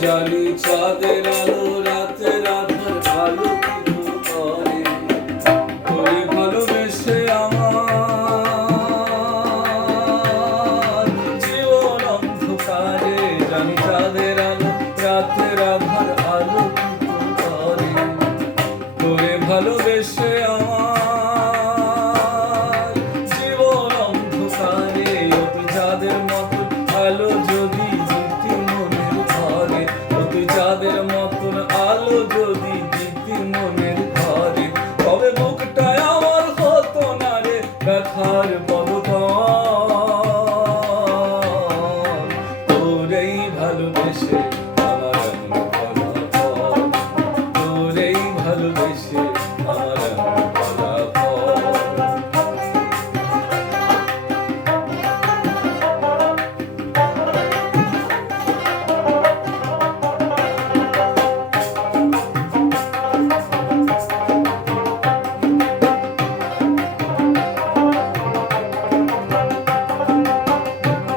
জানি চাঁদের আলো রাতের আধার ভালো কিছু করে, ওই ভালোবেসে আমার জীবন অন্ধকারে। জানি চাঁদের আলো রাতের